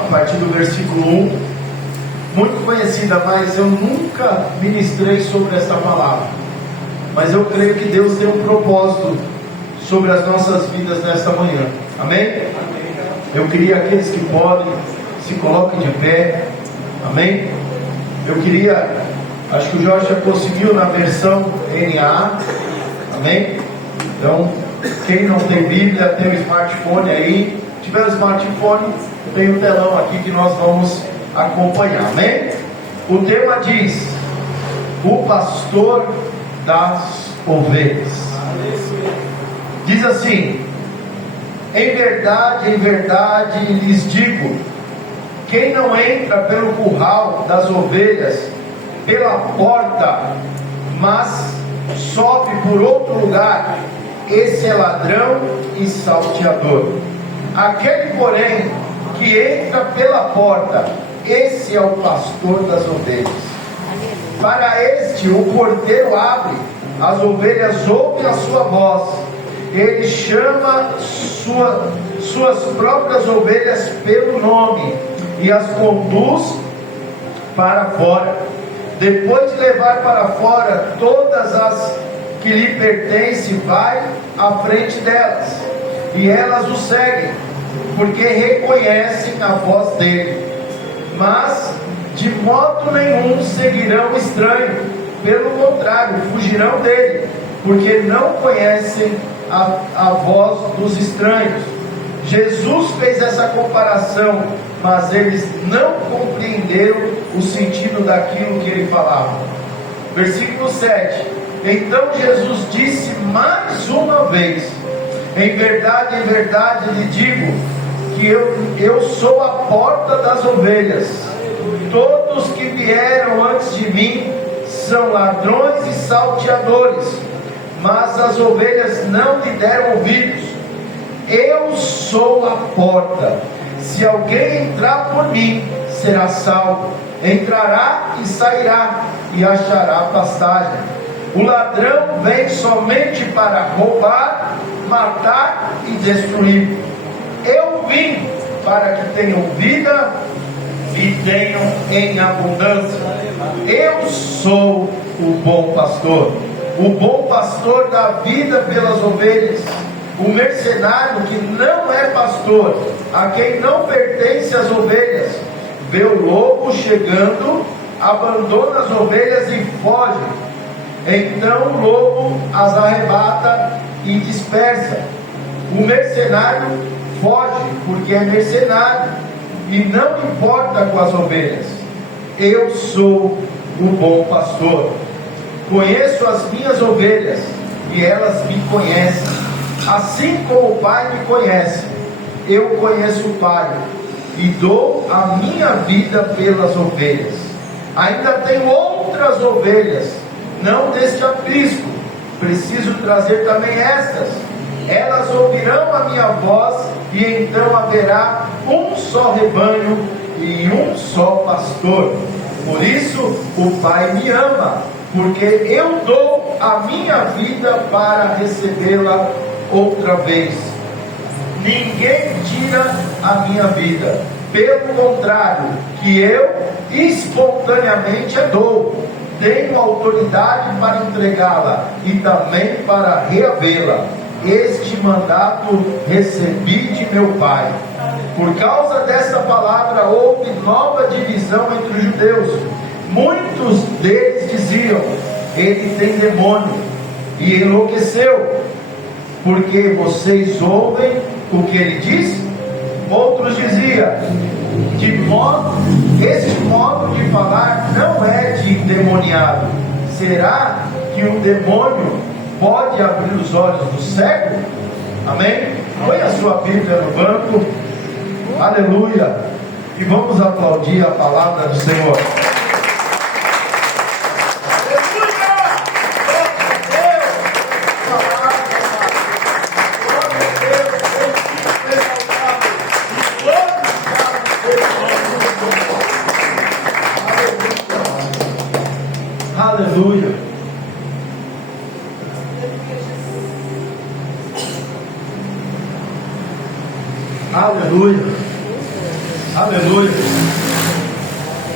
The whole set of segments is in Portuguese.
a partir do versículo 1, muito conhecida, mas eu nunca ministrei sobre esta palavra. Mas eu creio que Deus tem um propósito sobre as nossas vidas nesta manhã. Amém? Eu queria aqueles que podem, se coloquem de pé. Amém? Eu queria, acho que o Jorge já conseguiu na versão NA. Amém? Então, quem não tem Bíblia, tem o smartphone aí. Se tiver o smartphone, tem o telão aqui que nós vamos acompanhar. Amém? O tema diz: o pastor das ovelhas. Diz assim: em verdade lhes digo, quem não entra pelo curral das ovelhas pela porta, mas sobe por outro lugar, esse é ladrão e salteador. Aquele, porém, que entra pela porta, esse é o pastor das ovelhas. Para este o porteiro abre, as ovelhas ouvem a sua voz, ele chama suas próprias ovelhas pelo nome e as conduz para fora. Depois de levar para fora todas as que lhe pertencem, vai à frente delas, e elas o seguem, porque reconhecem a voz dele. Mas de modo nenhum seguirão o estranho, pelo contrário, fugirão dele, porque não conhecem a voz dos estranhos. Jesus fez essa comparação, mas eles não compreenderam o sentido daquilo que ele falava. Versículo 7: então Jesus disse mais uma vez: em verdade lhe digo, que eu sou a porta das ovelhas. Todos que vieram antes de mim são ladrões e salteadores, mas as ovelhas não lhe deram ouvidos. Eu sou a porta. Se alguém entrar por mim, será salvo. Entrará e sairá, e achará pastagem. O ladrão vem somente para roubar, matar e destruir. Eu vim para que tenham vida e tenham em abundância. Eu sou o bom pastor. O bom pastor dá vida pelas ovelhas. O mercenário que não é pastor, a quem não pertence as ovelhas, vê o lobo chegando, abandona as ovelhas e foge. Então o lobo as arrebata e dispersa. O mercenário foge porque é mercenário e não importa com as ovelhas. Eu sou o bom pastor. Conheço as minhas ovelhas e elas me conhecem. Assim como o Pai me conhece, eu conheço o Pai e dou a minha vida pelas ovelhas. Ainda tenho outras ovelhas, não deste aprisco. Preciso trazer também estas. Elas ouvirão a minha voz, e então haverá um só rebanho e um só pastor. Por isso o Pai me ama, porque eu dou a minha vida para recebê-la outra vez. Ninguém tira a minha vida, pelo contrário, que eu espontaneamente a dou. Tenho autoridade para entregá-la e também para reavê-la. Este mandato recebi de meu Pai. Por causa desta palavra houve nova divisão entre os judeus. Muitos deles diziam: ele tem demônio e enlouqueceu, porque vocês ouvem o que ele diz? Outros diziam: este modo de falar não é de endemoniado. Será que um demônio pode abrir os olhos do cego? Amém? Põe a sua Bíblia no banco. Aleluia. E vamos aplaudir a palavra do Senhor. Aleluia. Aleluia. Aleluia.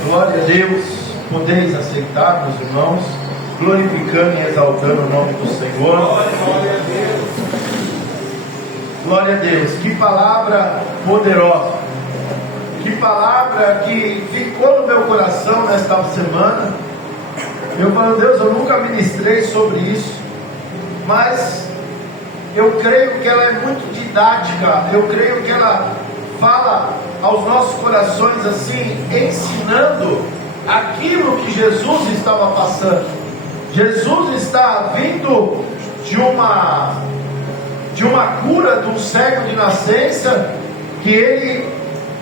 Glória a Deus. Podeis aceitar, meus irmãos, glorificando e exaltando o nome do Senhor. Glória a Deus. Glória a Deus. Que palavra poderosa. Que palavra que ficou no meu coração nesta semana. Eu falo, Deus, eu nunca ministrei sobre isso, mas eu creio que ela é muito didática. Eu creio que ela fala aos nossos corações assim, ensinando aquilo que Jesus estava passando. Jesus está vindo de uma cura de um cego de nascença, que ele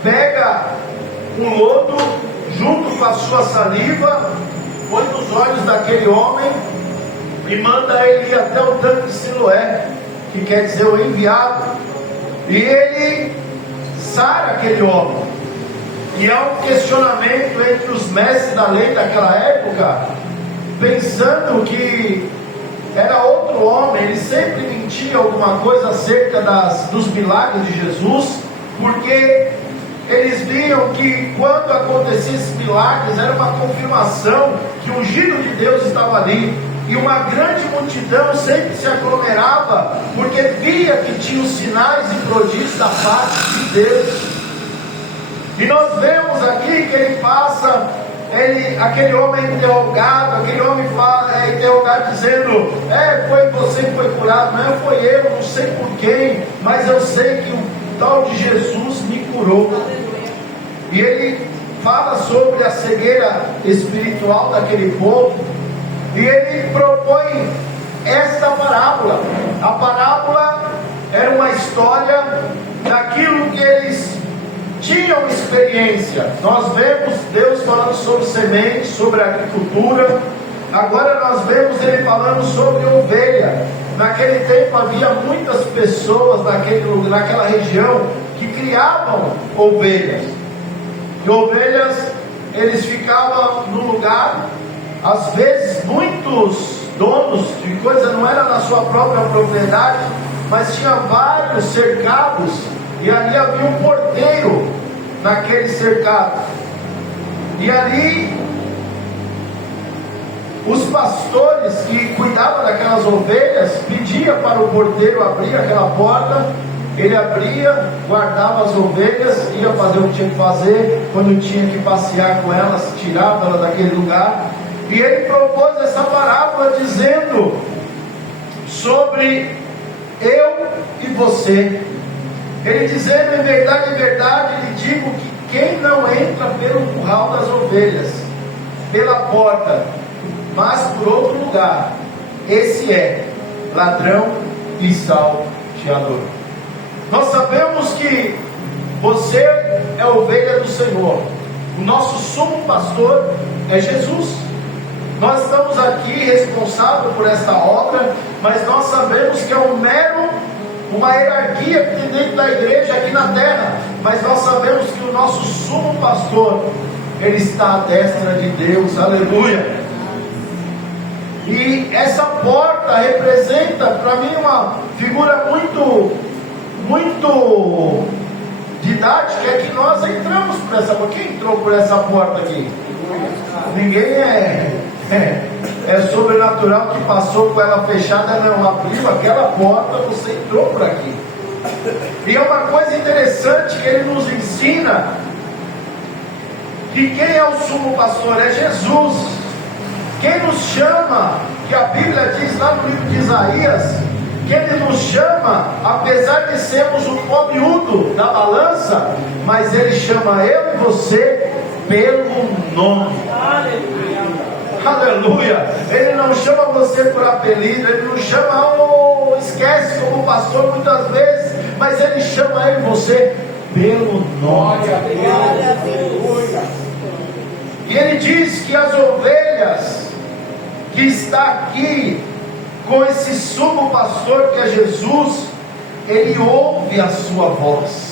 pega um lodo junto com a sua saliva, põe nos olhos daquele homem e manda ele ir até o tanque de Siloé, que quer dizer o enviado, e ele sara aquele homem. E há um questionamento entre os mestres da lei daquela época, pensando que era outro homem. Ele sempre mentia alguma coisa acerca dos milagres de Jesus, porque eles viam que quando acontecia esses milagres era uma confirmação que o ungido de Deus estava ali, e uma grande multidão sempre se aglomerava porque via que tinha os sinais e prodígios da parte de Deus. E nós vemos aqui que ele passa, aquele homem é interrogado, aquele homem é interrogado dizendo, foi você que foi curado. Não foi eu, não sei por quem, mas eu sei que o tal de Jesus me curou. E ele fala sobre a cegueira espiritual daquele povo, e ele propõe esta parábola. A parábola era uma história daquilo que eles tinham experiência. Nós vemos Deus falando sobre sementes, sobre agricultura. Agora nós vemos ele falando sobre ovelha. Naquele tempo havia muitas pessoas naquela região que criavam ovelhas. E ovelhas, eles ficavam no lugar. Às vezes muitos donos de coisa não era na sua própria propriedade, mas tinha vários cercados, e ali havia um porteiro naquele cercado. E ali os pastores que cuidavam daquelas ovelhas pediam para o porteiro abrir aquela porta. Ele abria, guardava as ovelhas, ia fazer o que tinha que fazer. Quando tinha que passear com elas, tirava elas daquele lugar. E ele propôs essa parábola dizendo sobre eu e você. Ele dizendo, em verdade, lhe digo que quem não entra pelo curral das ovelhas, pela porta, mas por outro lugar, esse é ladrão e salteador. Nós sabemos que você é ovelha do Senhor. O nosso sumo pastor é Jesus. Nós estamos aqui responsáveis por esta obra, mas nós sabemos que é uma hierarquia que tem dentro da igreja aqui na terra, mas nós sabemos que o nosso sumo pastor, ele está à destra de Deus. Aleluia. E essa porta representa para mim uma figura muito didática, é que nós entramos por essa porta. Quem entrou por essa porta aqui? Ninguém é sobrenatural que passou com ela fechada, não. Abriu aquela porta, você entrou por aqui. E é uma coisa interessante que ele nos ensina, que quem é o sumo pastor? É Jesus. Quem nos chama, que a Bíblia diz lá no livro de Isaías, que ele nos chama, apesar de sermos o pó miúdo da balança, mas ele chama eu e você pelo nome. Aleluia. Ele não chama você por apelido, ele não chama, esquece como pastor muitas vezes, mas ele chama eu e você pelo nome. E ele diz que as ovelhas que está aqui com esse sumo pastor que é Jesus, ele ouve a sua voz.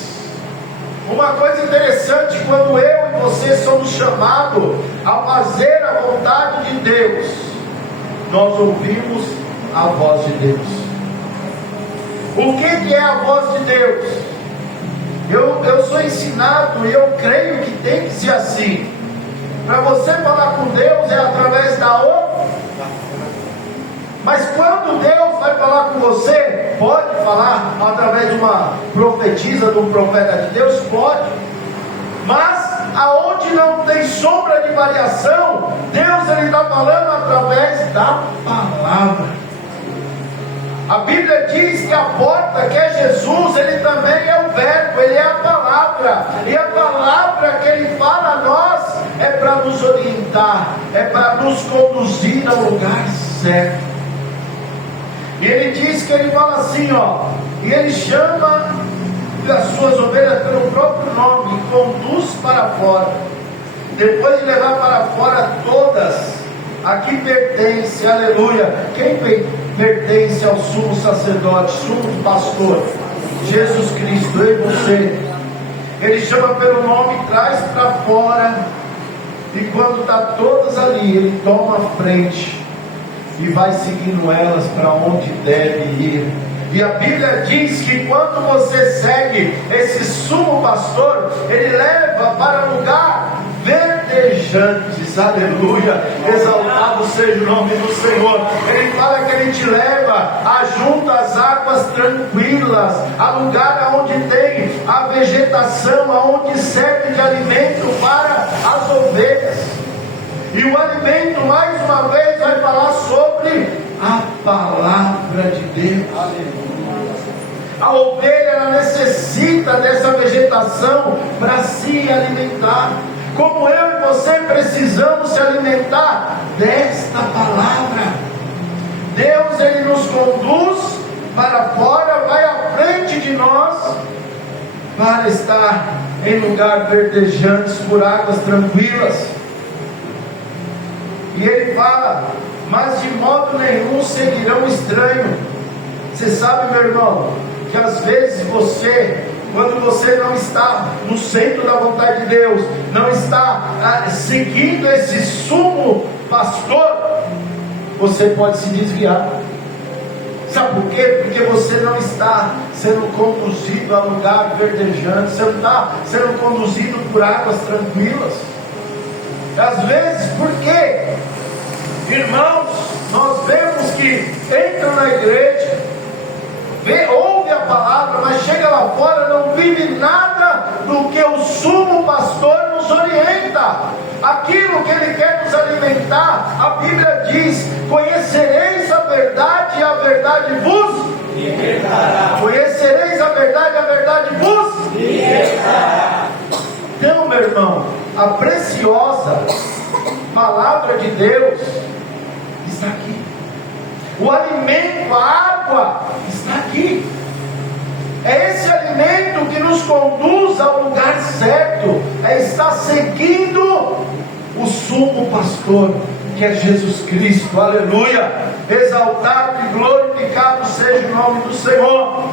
Uma coisa interessante, quando eu e você somos chamados a fazer a vontade de Deus, nós ouvimos a voz de Deus. O que é a voz de Deus? Eu sou ensinado e eu creio que tem que ser assim. Para você falar com Deus é através da oração. Mas quando Deus vai falar com você, pode falar através de uma profetisa, de um profeta de Deus, pode. Mas aonde não tem sombra de variação, Deus ele está falando através da palavra. A Bíblia diz que a porta, que é Jesus, ele também é o verbo, ele é a palavra. E a palavra que ele fala a nós é para nos orientar, é para nos conduzir ao lugar certo. E ele diz que ele fala assim, ó, e ele chama as suas ovelhas pelo próprio nome, e conduz para fora. Depois de levar para fora todas, aqui pertence, aleluia, quem pertence ao sumo sacerdote, sumo pastor, Jesus Cristo, eu e você. Ele chama pelo nome, traz para fora, e quando está todas ali, ele toma a frente e vai seguindo elas para onde deve ir. E a Bíblia diz que quando você segue esse sumo pastor, ele leva para lugar verdejantes, aleluia, exaltado seja o nome do Senhor. Ele fala que ele te leva a junto às águas tranquilas, a lugar onde tem a vegetação, onde serve de alimento para as ovelhas. E o alimento, mais uma vez, vai falar sobre a palavra de Deus. A ovelha, ela necessita dessa vegetação para se alimentar. Como eu e você precisamos se alimentar desta palavra. Deus, ele nos conduz para fora, vai à frente de nós, para estar em lugar verdejantes por águas tranquilas. E ele fala, mas de modo nenhum seguirão estranho. Você sabe, meu irmão, que às vezes você, quando você não está no centro da vontade de Deus, não está seguindo esse sumo pastor, você pode se desviar. Sabe por quê? Porque você não está sendo conduzido a lugar verdejante, você não está sendo conduzido por águas tranquilas. Às vezes, por quê? Irmãos, nós vemos que entram na igreja, ouve a palavra, mas chega lá fora, não vive nada do que o sumo pastor nos orienta. Aquilo que ele quer nos alimentar, a Bíblia diz: conhecereis a verdade e a verdade vos libertará. Conhecereis a verdade vos libertará. Então, meu irmão, a preciosa palavra de Deus está aqui. O alimento, a água está aqui. É esse alimento que nos conduz ao lugar certo. É estar seguindo o sumo pastor, que é Jesus Cristo. Aleluia. Exaltado e glorificado seja o nome do Senhor.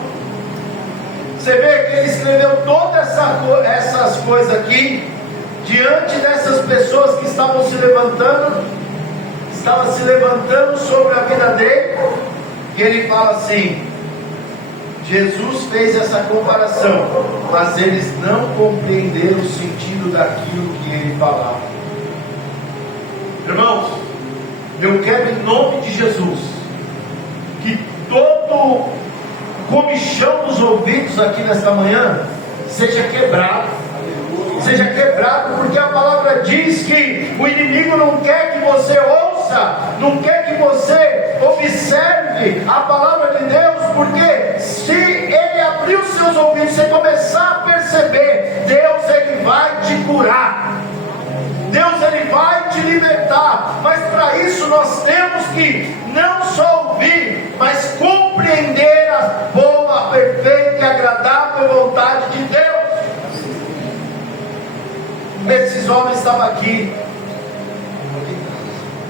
Você vê que ele escreveu todas essas coisas aqui diante dessas pessoas que estavam se levantando sobre a vida dele. E ele fala assim: Jesus fez essa comparação, mas eles não compreenderam o sentido daquilo que ele falava. Irmãos, eu quero em nome de Jesus que todo comichão dos ouvidos aqui nesta manhã seja quebrado. Seja quebrado, porque a palavra diz que o inimigo não quer que você ouça, não quer que você observe a palavra de Deus, porque se ele abrir os seus ouvidos, você começar a perceber, Deus ele vai te curar, Deus ele vai te libertar. Mas para isso nós temos que não só ouvir, mas compreender a boa, perfeita e agradável vontade de Deus. Esses homens estavam aqui,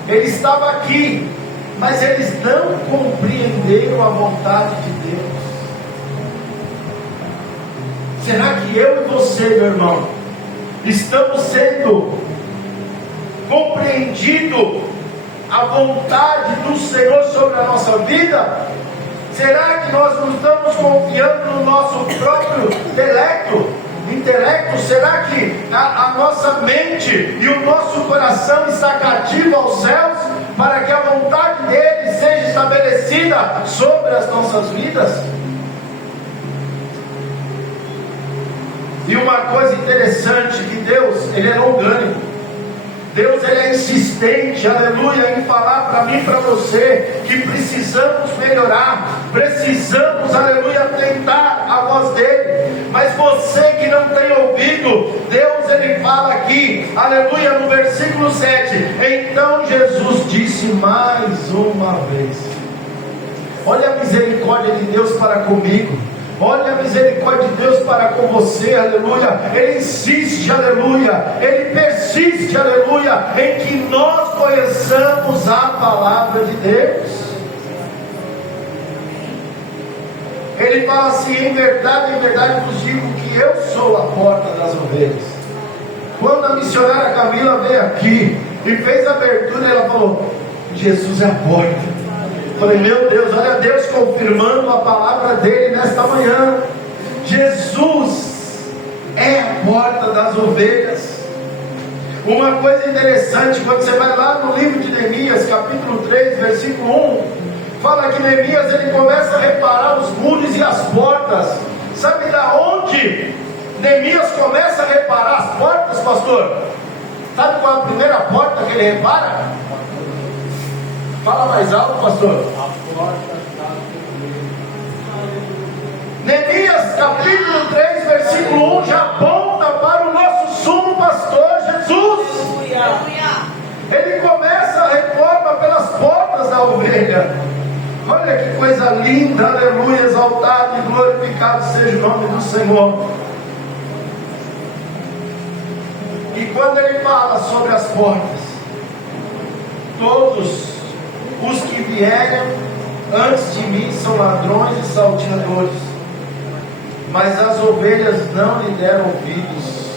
eles estavam aqui, mas eles não compreenderam a vontade de Deus. Será que eu e você, meu irmão, estamos sendo compreendido a vontade do Senhor sobre a nossa vida? Será que nós não estamos confiando no nosso próprio intelecto? Será que a nossa mente e o nosso coração está cativo aos céus para que a vontade dele seja estabelecida sobre as nossas vidas? E uma coisa interessante, que Deus, ele é orgânico. Deus, ele é insistente, aleluia, em falar para mim e para você que precisamos melhorar, precisamos, aleluia, tentar a voz dele. Mas você que não tem ouvido, Deus, ele fala aqui, aleluia, no versículo 7: então Jesus disse mais uma vez. Olha a misericórdia de Deus para comigo. Olha a misericórdia de Deus para com você, aleluia. Ele insiste, aleluia. Ele persiste, aleluia, em que nós conheçamos a palavra de Deus. Ele fala assim: em verdade vos digo que eu sou a porta das ovelhas. Quando a missionária Camila veio aqui e fez a abertura, ela falou: Jesus é a porta. Falei: meu Deus, olha Deus confirmando a palavra dele nesta manhã. Jesus é a porta das ovelhas. Uma coisa interessante, quando você vai lá no livro de Neemias, capítulo 3, versículo 1, fala que Neemias, ele começa a reparar os muros e as portas. Sabe da onde Neemias começa a reparar as portas, pastor? Sabe qual é a primeira porta que ele repara? Fala mais alto, pastor. A porta da Neemias capítulo 3, versículo 1 já aponta para o nosso sumo pastor, Jesus. Ele começa a reforma pelas portas da ovelha. Olha que coisa linda, aleluia, exaltado e glorificado seja o nome do Senhor. E quando ele fala sobre as portas, todos os que vieram antes de mim são ladrões e salteadores, mas as ovelhas não lhe deram ouvidos.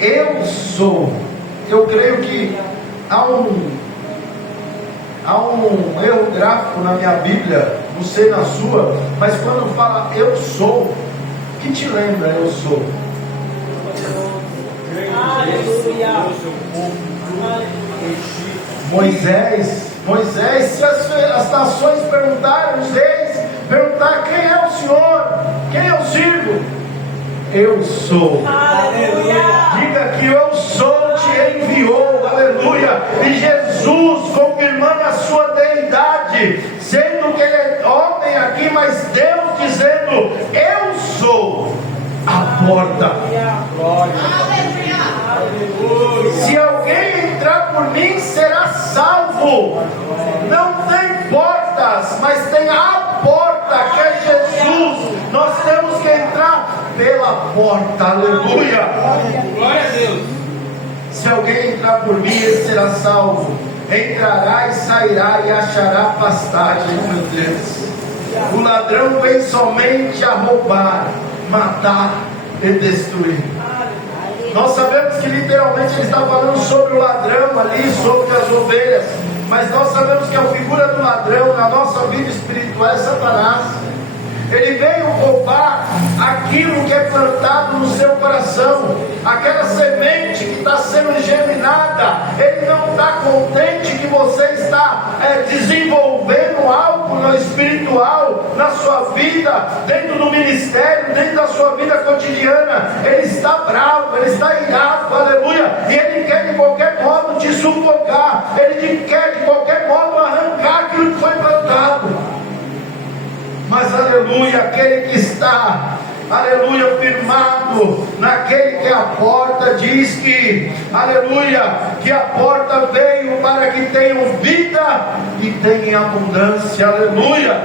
Eu sou. Eu creio que há um erro gráfico na minha Bíblia, não sei na sua, mas quando fala eu sou, o que te lembra eu sou? Moisés, se as nações perguntarem, os reis perguntar: quem é o Senhor? Quem eu sirvo? Eu sou. Aleluia. Diga que eu sou te enviou, aleluia. E Jesus confirmando a sua deidade, sendo que ele é homem aqui, mas Deus dizendo: eu sou a porta. Se alguém entrar por mim será salvo. Não tem portas, mas tem a porta, que é Jesus. Nós temos que entrar pela porta, aleluia. Glória a Deus. Se alguém entrar por mim, ele será salvo. Entrará e sairá e achará pastagem, meu Deus. O ladrão vem somente a roubar, matar e destruir. Nós sabemos que literalmente ele está falando sobre o ladrão ali, sobre as ovelhas, mas nós sabemos que a figura do ladrão na nossa vida espiritual é Satanás. Ele veio roubar aquilo que é plantado no seu coração, aquela semente que está sendo germinada. Ele não está contente que você está desenvolvendo algo no espiritual, na sua vida, dentro do ministério, dentro da sua vida cotidiana. Ele está bravo, ele está irado, aleluia, e ele quer de qualquer modo te sufocar, ele quer de qualquer modo arrancar aquilo que foi plantado. Mas aleluia, aquele que está, aleluia, firmado naquele que é a porta, diz que, aleluia, que a porta veio para que tenham vida e tenham abundância, aleluia.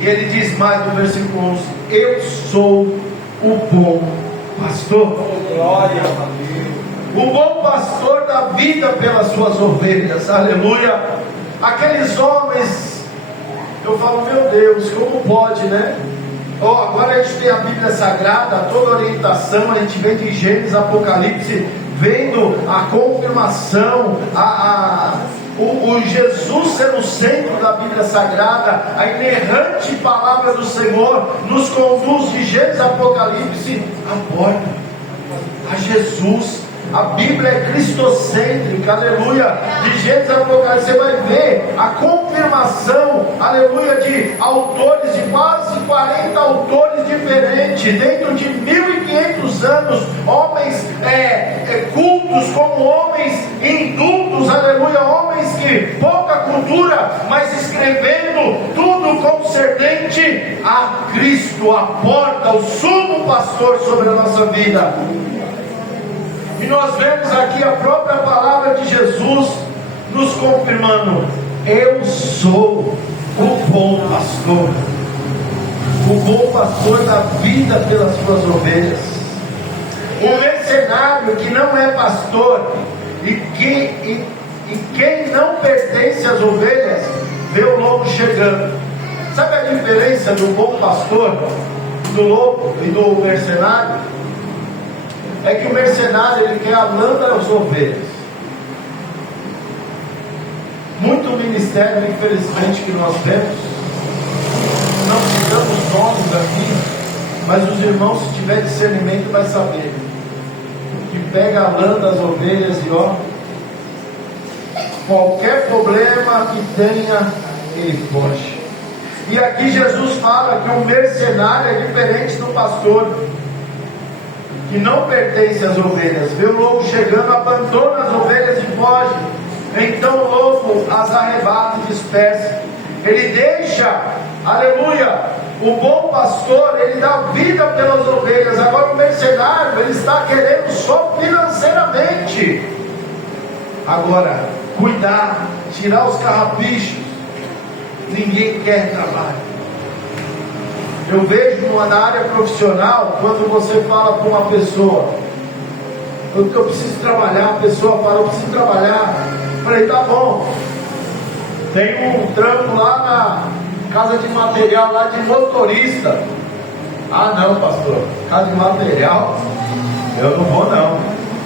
E ele diz mais no versículo 11: eu sou o bom pastor. Glória a Deus. O bom pastor dá vida pelas suas ovelhas, aleluia. Aqueles homens, eu falo, meu Deus, como pode, né? Agora a gente tem a Bíblia Sagrada, toda a orientação, a gente vem de Gênesis, Apocalipse, vendo a confirmação, o Jesus ser o centro da Bíblia Sagrada, a inerrante palavra do Senhor, nos conduz de Gênesis a Apocalipse, aponta a Jesus. A Bíblia é cristocêntrica, aleluia. De Gênesis a Apocalipse você vai ver a confirmação, aleluia, de autores, de quase 40 autores diferentes, dentro de 1500 anos, homens cultos como homens indultos, aleluia, homens que pouca cultura, mas escrevendo tudo concernente a Cristo, a porta, o sumo pastor sobre a nossa vida. E nós vemos aqui a própria palavra de Jesus nos confirmando: eu sou o bom pastor. O bom pastor dá vida pelas suas ovelhas. O mercenário que não é pastor e quem não pertence às ovelhas, vê o lobo chegando. Sabe a diferença do bom pastor, do lobo e do mercenário? É que o mercenário, ele quer a lã das ovelhas. Muito ministério, infelizmente, que nós vemos, não citamos nomes aqui, mas os irmãos, se tiver discernimento, vai saber que pega a lã das ovelhas e qualquer problema que tenha, ele foge. E aqui Jesus fala que o mercenário é diferente do pastor, que não pertence às ovelhas. Vê o lobo chegando, abandona as ovelhas e foge. Então o lobo as arrebata e dispersa. Ele deixa, aleluia, o bom pastor, ele dá vida pelas ovelhas. Agora o mercenário, ele está querendo só financeiramente. Agora, cuidar, tirar os carrapichos. Ninguém quer trabalho. Eu vejo na área profissional, quando você fala com uma pessoa, eu preciso trabalhar, a pessoa fala, eu preciso trabalhar. Eu falei, tá bom, tem um trampo lá na casa de material, lá de motorista. Ah não, pastor, casa de material, eu não vou não.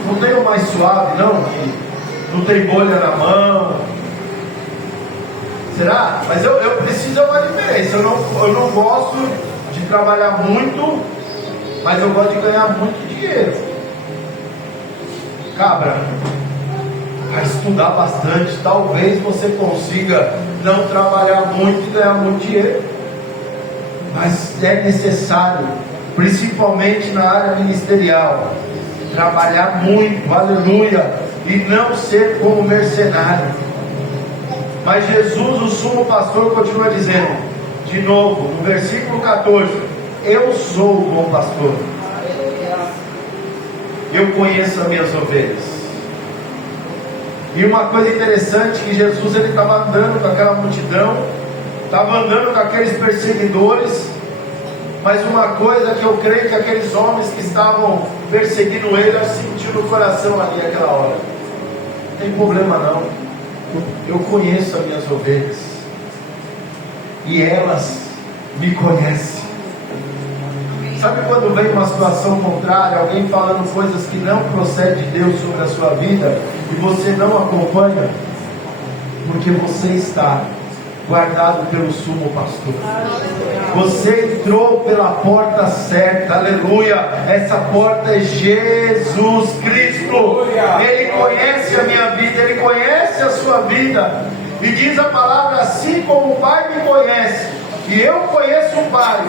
Não tem o mais suave não, que não tem bolha na mão. Será? Mas eu preciso de uma diferença. Eu não gosto de trabalhar muito, mas eu gosto de ganhar muito dinheiro. Cabra, a estudar bastante, talvez você consiga não trabalhar muito e ganhar muito dinheiro. Mas é necessário, principalmente na área ministerial, trabalhar muito, aleluia, e não ser como mercenário. Mas Jesus, o sumo pastor, continua dizendo, de novo, no versículo 14: eu sou o bom pastor, eu conheço as minhas ovelhas. E uma coisa interessante, que Jesus, ele estava andando com aquela multidão, estava andando com aqueles perseguidores, mas uma coisa que eu creio que aqueles homens que estavam perseguindo ele, sentiram no coração ali aquela hora: não tem problema não, eu conheço as minhas ovelhas e elas me conhecem. Sabe quando vem uma situação contrária, alguém falando coisas que não procedem de Deus sobre a sua vida, e você não acompanha? Porque você está guardado pelo sumo pastor. Você entrou pela porta certa, aleluia. Essa porta é Jesus Cristo. Ele conhece a minha vida, Ele conhece a sua vida. E diz a palavra: assim como o Pai me conhece e eu conheço o Pai,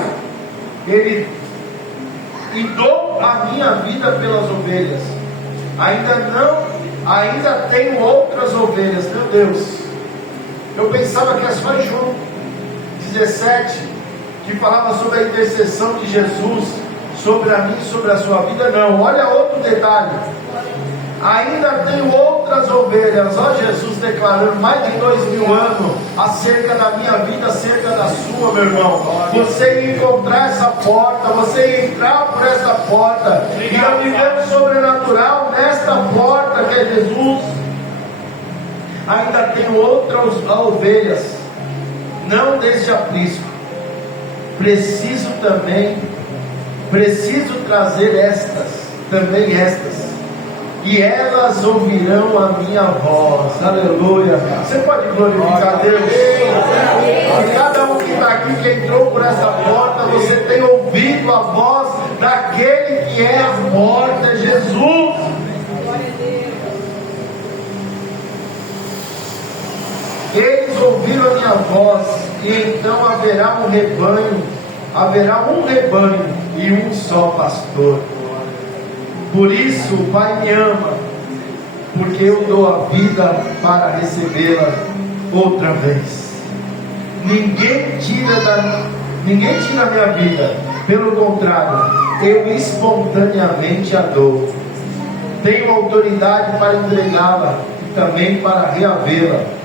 e dou a minha vida pelas ovelhas. Ainda tenho outras ovelhas. Meu Deus, eu pensava que é só em João 17 que falava sobre a intercessão de Jesus sobre a mim e sobre a sua vida. Não, olha outro detalhe: ainda tenho outras ovelhas. Ó, Jesus declarando mais de 2000 anos acerca da minha vida, acerca da sua, meu irmão. Você ia encontrar essa porta, você ia entrar por essa porta, e eu vivendo sobrenatural nesta porta que é Jesus. Ainda tenho outras ovelhas, não deste aprisco. Preciso trazer estas, e elas ouvirão a minha voz. Aleluia. Você pode glorificar a Deus? Cada um que está aqui, que entrou por essa porta, você tem ouvido a voz daquele que é a porta, Jesus. Eles ouviram a minha voz, e então haverá um rebanho e um só pastor. Por isso o Pai me ama, porque eu dou a vida para recebê-la outra vez. Ninguém tira a minha vida, pelo contrário, eu espontaneamente a dou. Tenho autoridade para entregá-la e também para reavê-la.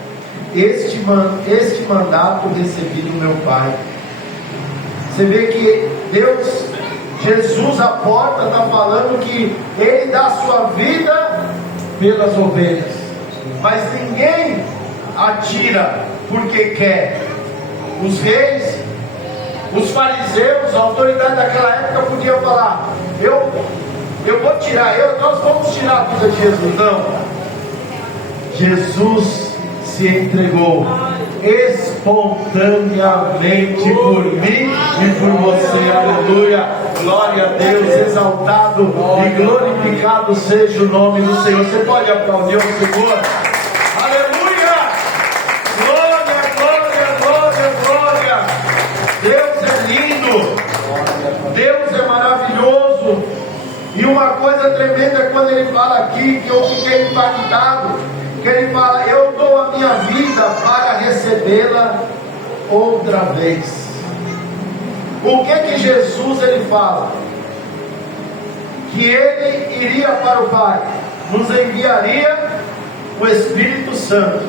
Este mandato recebi do meu Pai. Você vê que Deus, Jesus, a porta, está falando que Ele dá a sua vida pelas ovelhas, mas ninguém atira porque quer. Os reis, os fariseus, a autoridade daquela época podia falar: eu vou tirar, nós vamos tirar a vida de Jesus. Não, Jesus se entregou espontaneamente por mim e por você. Aleluia, glória a Deus, exaltado e glorificado seja o nome do Senhor. Você pode aplaudir o Senhor? Aleluia, glória, glória, glória, glória. Deus é lindo, Deus é maravilhoso. E uma coisa tremenda é quando Ele fala aqui, que eu fiquei impactado, que Ele fala: eu dou a minha vida para recebê-la outra vez. O que Jesus Ele fala? Que Ele iria para o Pai, nos enviaria o Espírito Santo,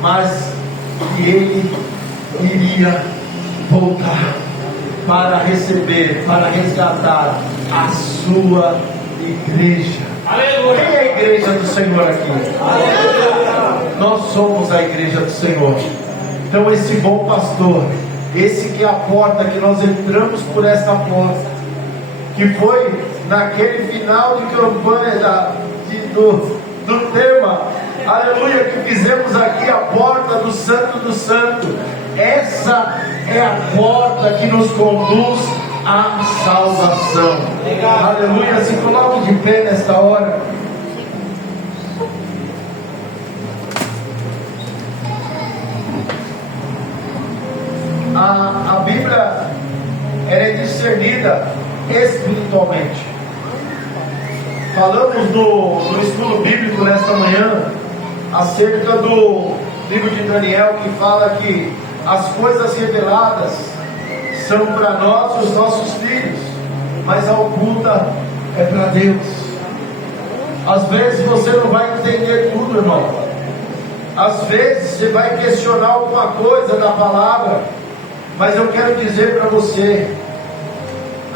mas que Ele iria voltar para receber, para resgatar a sua igreja. Aleluia. Quem é a igreja do Senhor aqui? Aleluia. Nós somos a igreja do Senhor. Então esse bom pastor, esse que é a porta, que nós entramos por essa porta, que foi naquele final de campanha do tema, aleluia, que fizemos aqui, a porta do Santo do Santo. Essa é a porta que nos conduz à salvação. Aleluia. Se coloque de pé nesta hora. A Bíblia, ela é discernida espiritualmente. Falamos no estudo bíblico nesta manhã acerca do livro de Daniel, que fala que as coisas reveladas são para nós, os nossos filhos, mas a oculta é para Deus. Às vezes você não vai entender tudo, irmão. Às vezes você vai questionar alguma coisa da palavra, mas eu quero dizer para você: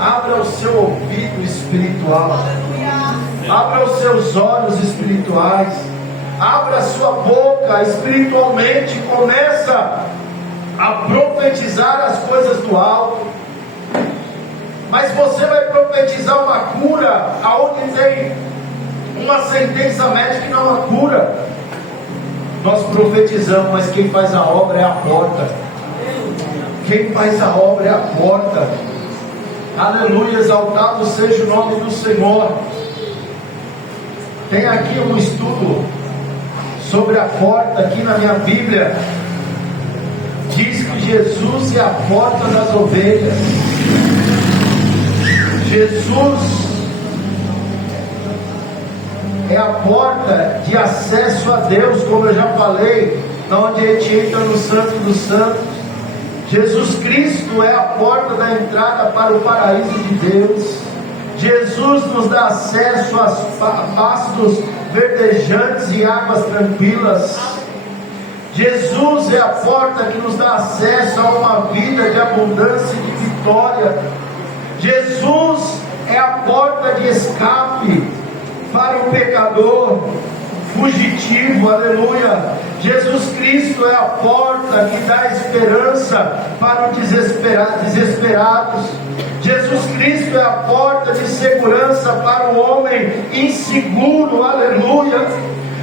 abra o seu ouvido espiritual, abra os seus olhos espirituais, abra a sua boca espiritualmente, começa a profetizar as coisas do alto. Mas você vai profetizar uma cura aonde tem uma sentença médica que não há cura. Nós profetizamos, mas quem faz a obra é a porta. Quem faz a obra é a porta. Aleluia, exaltado seja o nome do Senhor. Tem aqui um estudo sobre a porta aqui na minha Bíblia. Diz que Jesus é a porta das ovelhas. Jesus é a porta de acesso a Deus, como eu já falei, onde a gente entra no Santo dos Santos. Jesus Cristo é a porta da entrada para o paraíso de Deus. Jesus nos dá acesso a pastos verdejantes e águas tranquilas. Jesus é a porta que nos dá acesso a uma vida de abundância e de vitória. Jesus é a porta de escape para o pecador fugitivo, aleluia. Jesus Cristo é a porta que dá esperança para os desesperados. Jesus Cristo é a porta de segurança para o homem inseguro, aleluia.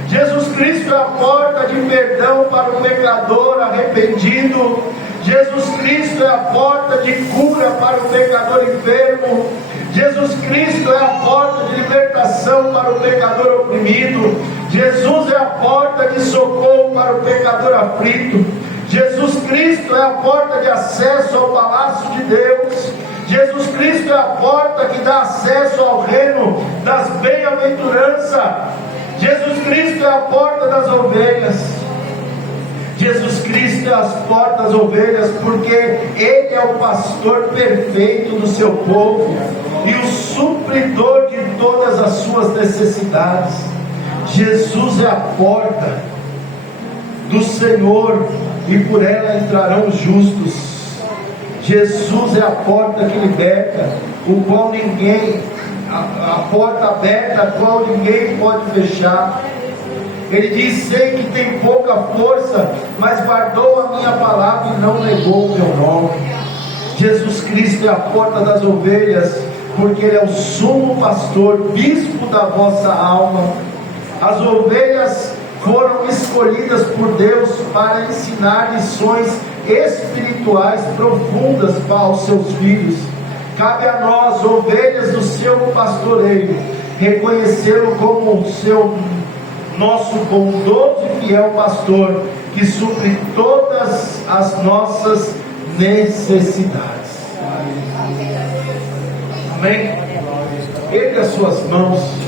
Jesus Cristo é a porta de perdão para o pecador arrependido. Jesus Cristo é a porta de cura para o pecador enfermo. Jesus Cristo é a porta de libertação para o pecador oprimido. Jesus é a porta de socorro para o pecador aflito. Jesus Cristo é a porta de acesso ao palácio de Deus. Jesus Cristo é a porta que dá acesso ao reino das bem-aventuranças. Jesus Cristo é a porta das ovelhas. Jesus Cristo é as portas das ovelhas, porque Ele é o pastor perfeito do seu povo e o supridor de todas as suas necessidades. Jesus é a porta do Senhor e por ela entrarão os justos. Jesus é a porta que liberta, o qual ninguém, a porta aberta, a qual ninguém pode fechar. Ele diz: sei que tem pouca força, mas guardou a minha palavra e não negou o meu nome. Jesus Cristo é a porta das ovelhas, porque Ele é o sumo pastor, bispo da vossa alma. As ovelhas foram escolhidas por Deus para ensinar lições espirituais profundas aos seus filhos. Cabe a nós, ovelhas do seu pastoreio, reconhecê-lo como o seu nosso bondoso e fiel pastor, que supre todas as nossas necessidades. Amém? Ergue as suas mãos.